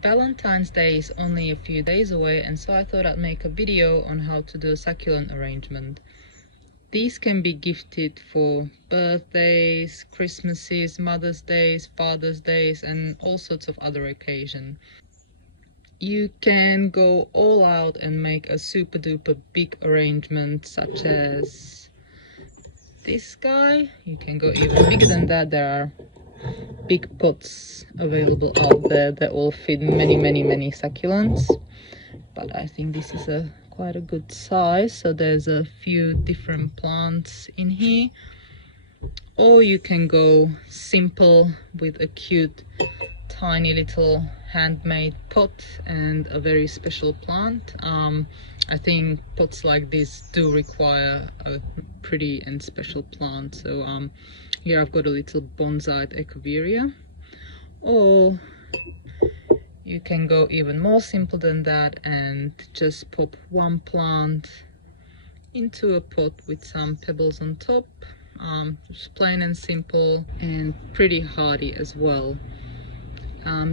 Valentine's Day is only a few days away, and so I thought I'd make a video on how to do a succulent arrangement. These can be gifted for birthdays, Christmases, Mother's Days, Father's Days, and all sorts of other occasions. You can go all out and make a super duper big arrangement, such as this guy. You can go even bigger than that. There are big pots available out there that all fit many succulents, but I think this is quite a good size. So there's a few different plants in here, or you can go simple with a cute tiny little handmade pot and a very special plant. I think pots like this do require a pretty and special plant. So here I've got a little bonsai echeveria, or you can go even more simple than that and just pop one plant into a pot with some pebbles on top. Just plain and simple and pretty hardy as well.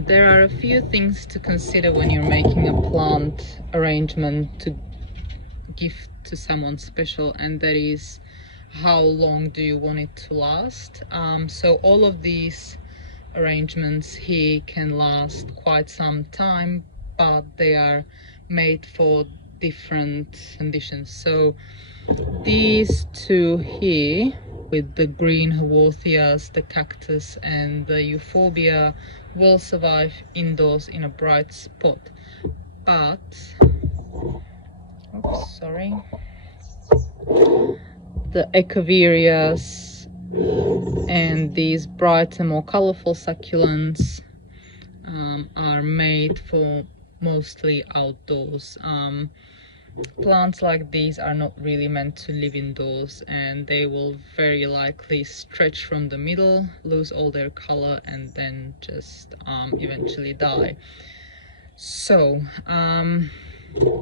There are a few things to consider when you're making a plant arrangement to gift to someone special, and that is how long do you want it to last. So all of these arrangements here can last quite some time, but they are made for different conditions. So these two here with the green haworthias, the cactus and the euphorbia will survive indoors in a bright spot, but oops, sorry, the echeverias and these brighter, more colorful succulents are made for mostly outdoors. Plants like these are not really meant to live indoors, and they will very likely stretch from the middle, lose all their color, and then just eventually die. So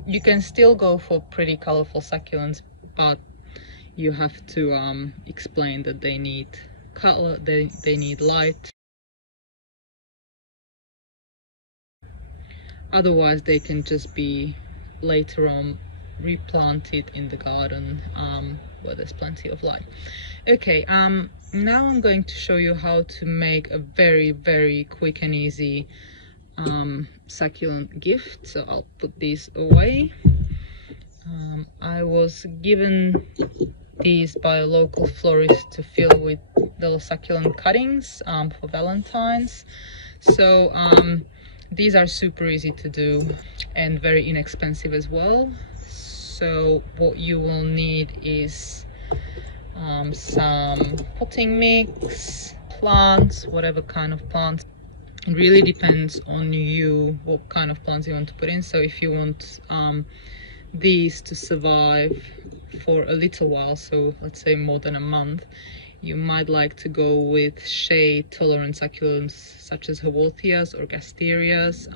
you can still go for pretty colorful succulents, but you have to explain that they need color, they need light. Otherwise they can just be later on replanted in the garden where there's plenty of light. Okay, now I'm going to show you how to make a very quick and easy succulent gift. So I'll put these away. I was given these by a local florist to fill with little succulent cuttings for Valentine's. So these are super easy to do and very inexpensive as well. So what you will need is some potting mix, plants, whatever kind of plants. It really depends on you what kind of plants you want to put in. So if you want these to survive for a little while, so let's say more than a month, you might like to go with shade tolerant succulents such as haworthias or gasterias.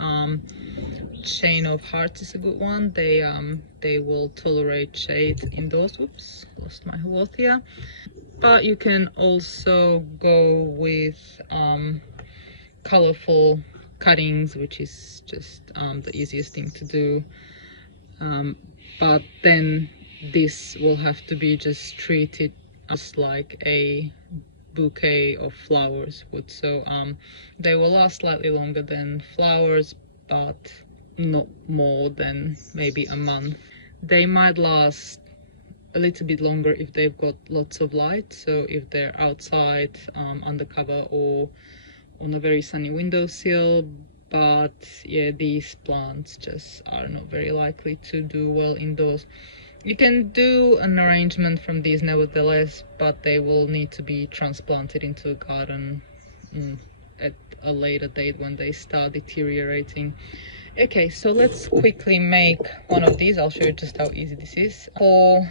Chain of hearts is a good one. They will tolerate shade indoors. Oops, lost my haworthia. But you can also go with colorful cuttings, which is just the easiest thing to do. But then this will have to be just treated just like a bouquet of flowers would. So they will last slightly longer than flowers, but not more than maybe a month. They might last a little bit longer if they've got lots of light, so if they're outside undercover or on a very sunny windowsill. But yeah, these plants just are not very likely to do well indoors. You can do an arrangement from these nevertheless, but they will need to be transplanted into a garden at a later date when they start deteriorating. Okay, so let's quickly make one of these. I'll show you just how easy this is. For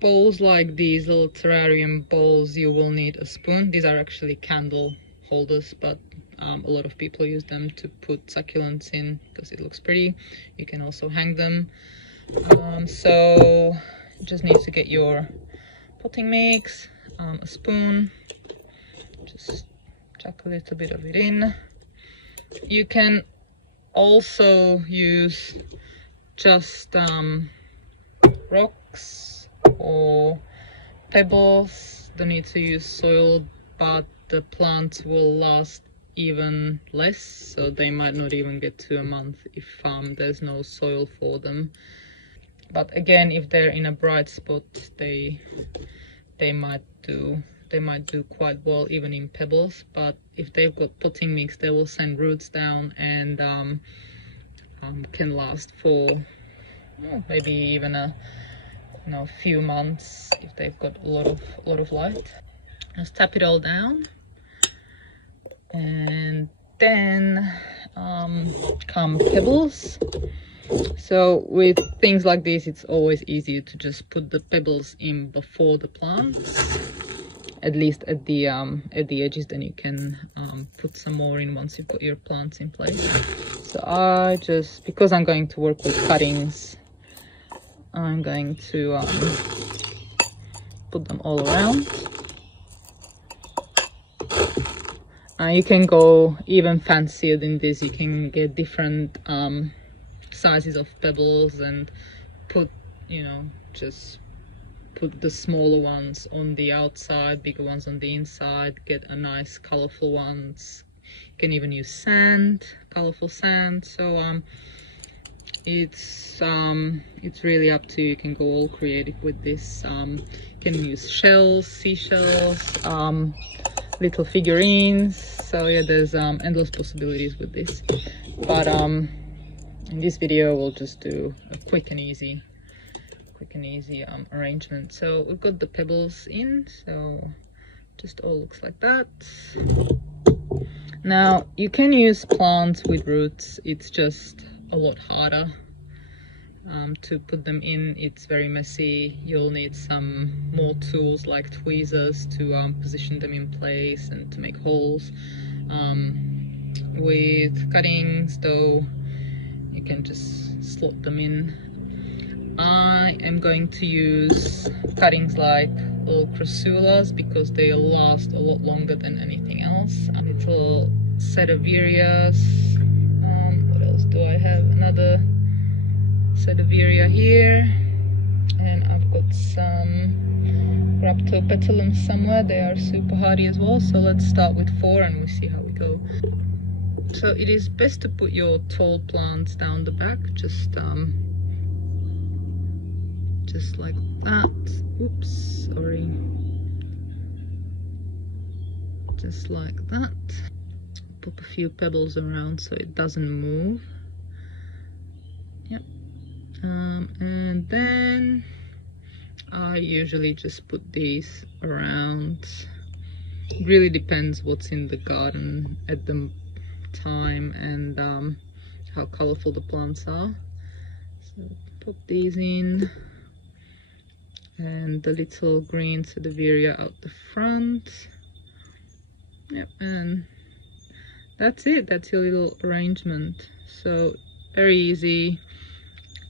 bowls like these, little terrarium bowls, you will need a spoon. These are actually candle holders, but a lot of people use them to put succulents in because it looks pretty. You can also hang them. So you just need to get your potting mix, a spoon, just chuck a little bit of it in, You can also use just rocks or pebbles. Don't need to use soil, but the plants will last even less, so they might not even get to a month if there's no soil for them. But again, if they're in a bright spot, they might do quite well even in pebbles. But if they've got potting mix, they will send roots down and can last for maybe even a few months if they've got a lot of light. Just tap it all down, and then come pebbles. So with things like this, it's always easier to just put the pebbles in before the plants, at least at the edges. Then you can put some more in once you've got your plants in place. So I just, because I'm going to work with cuttings, I'm going to put them all around. You can go even fancier than this. You can get different sizes of pebbles and put, just put the smaller ones on the outside, bigger ones on the inside, get a nice colorful ones. You can even use sand, colorful sand. So it's really up to you. You can go all creative with this. You can use shells, seashells, little figurines. So yeah, there's endless possibilities with this. But in this video we'll just do a quick and easy arrangement. So we've got the pebbles in, so just all looks like that. Now you can use plants with roots. It's just a lot harder to put them in. It's very messy. You'll need some more tools like tweezers to position them in place and to make holes. With cuttings though, you can just slot them in. I am going to use cuttings like little crassula's because they last a lot longer than anything else. A little sedivirias. What else do I have? Another sediviria here, and I've got some rhabdopetalums somewhere. They are super hardy as well. So let's start with 4 and we'll see how we go. So it is best to put your tall plants down the back, just like that. Oops, sorry. Just like that. Pop a few pebbles around so it doesn't move. Yep. And then I usually just put these around. It really depends what's in the garden at the time and how colorful the plants are. So put these in, and the little green sediviria out the front. Yep, and that's it. That's your little arrangement. So very easy,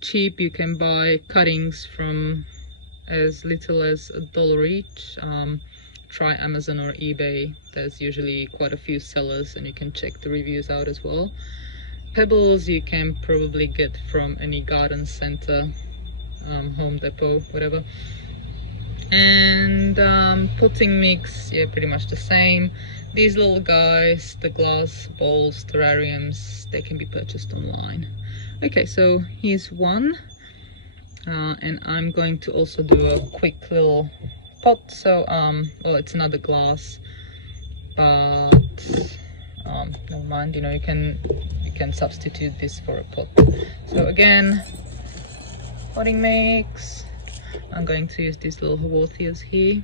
cheap. You can buy cuttings from as little as $1 each. Try Amazon or eBay. There's usually quite a few sellers and you can check the reviews out as well. Pebbles you can probably get from any garden center, Home Depot, whatever. And potting mix, yeah, pretty much the same. These little guys, the glass bowls, terrariums, they can be purchased online. Okay, so here's one, and I'm going to also do a quick little pot. So well, it's another glass, but never mind, you can substitute this for a pot. So again, potting mix. I'm going to use these little Haworthias here.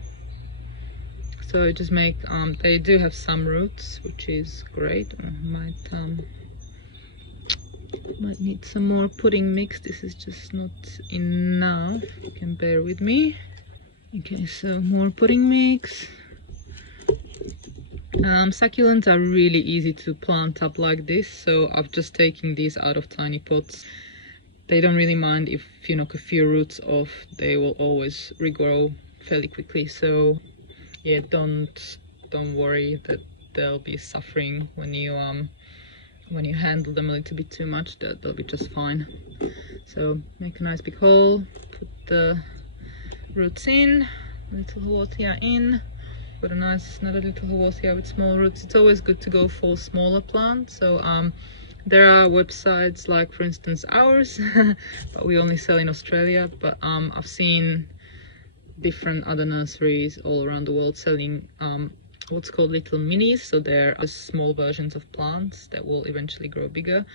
So just make they do have some roots, which is great. Might need some more pudding mix. This is just not enough. You can bear with me. Okay, so more pudding mix. Succulents are really easy to plant up like this, so I've just taken these out of tiny pots. They don't really mind if you knock a few roots off. They will always regrow fairly quickly. So yeah, don't worry that they'll be suffering when you when you handle them a little bit too much, they'll be just fine. So make a nice big hole, put the roots in, little Huotia in, put another little Huotia with small roots. It's always good to go for smaller plants. So there are websites like, for instance, ours, but we only sell in Australia. But I've seen different other nurseries all around the world selling what's called little minis. So they're small versions of plants that will eventually grow bigger.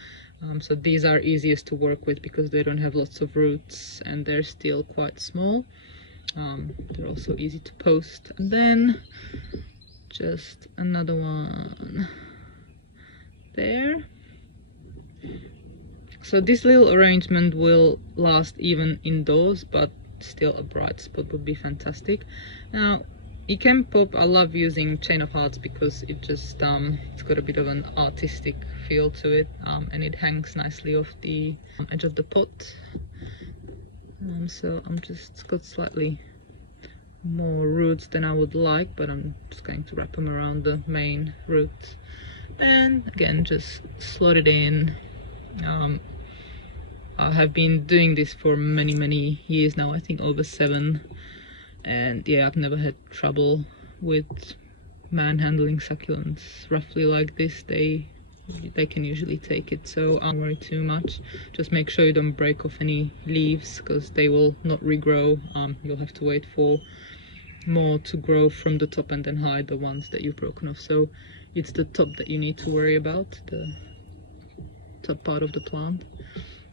So these are easiest to work with because they don't have lots of roots and they're still quite small. They're also easy to post. And then just another one there. So this little arrangement will last even indoors, but still a bright spot would be fantastic. Now you can pop, I love using chain of hearts because it just it's got a bit of an artistic feel to it, and it hangs nicely off the edge of the pot. So it's got slightly more roots than I would like, but I'm just going to wrap them around the main root, and again just slot it in. I have been doing this for many years now, I think over 7, and yeah, I've never had trouble with manhandling succulents roughly like this. They can usually take it, so don't worry too much. Just make sure you don't break off any leaves because they will not regrow. You'll have to wait for more to grow from the top and then hide the ones that you've broken off. So it's the top that you need to worry about, the top part of the plant.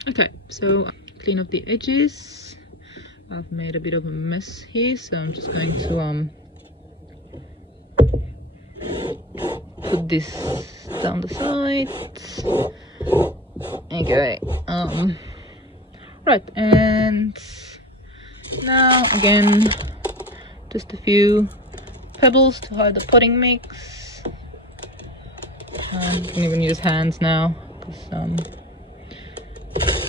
Okay, so clean up the edges. I've made a bit of a mess here, so I'm just going to put this down the sides. Okay, right, and now again just a few pebbles to hide the potting mix. You can even use hands now because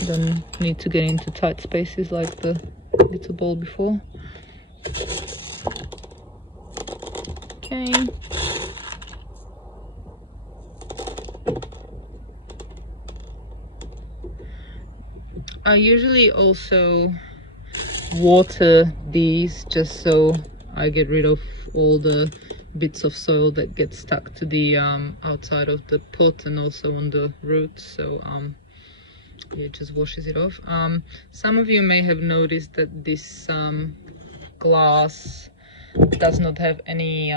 you don't need to get into tight spaces like the little bowl before. Okay. I usually also water these just so I get rid of all the bits of soil that get stuck to the outside of the pot and also on the roots. So it just washes it off. Some of you may have noticed that this glass does not have any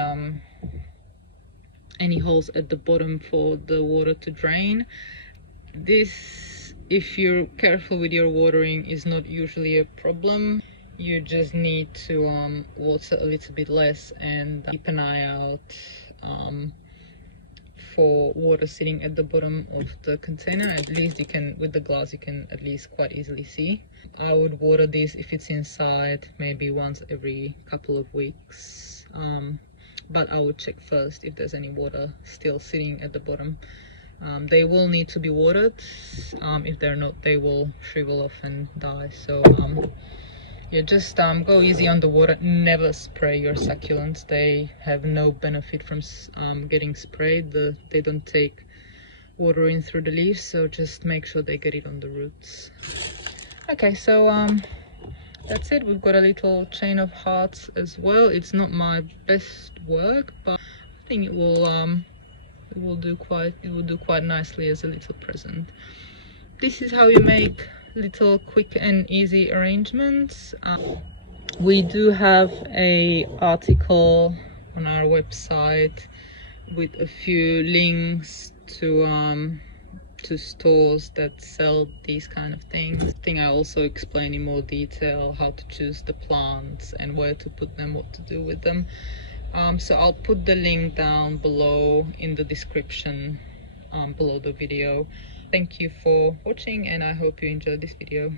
holes at the bottom for the water to drain. This, if you're careful with your watering, is not usually a problem. You just need to water a little bit less and keep an eye out for water sitting at the bottom of the container. At least you can, with the glass, you can at least quite easily see. I would water this if it's inside maybe once every couple of weeks, but I would check first if there's any water still sitting at the bottom. They will need to be watered. If they're not, they will shrivel off and die. So yeah, just go easy on the water. Never spray your succulents. They have no benefit from getting sprayed. They don't take water in through the leaves, so just make sure they get it on the roots. Okay, so that's it. We've got a little chain of hearts as well. It's not my best work, but I think it will do quite nicely as a little present. This is how you make little quick and easy arrangements. We do have a article on our website with a few links to stores that sell these kind of things. I think I also explain in more detail how to choose the plants and where to put them, what to do with them. So I'll put the link down below in the description below the video. Thank you for watching, and I hope you enjoyed this video.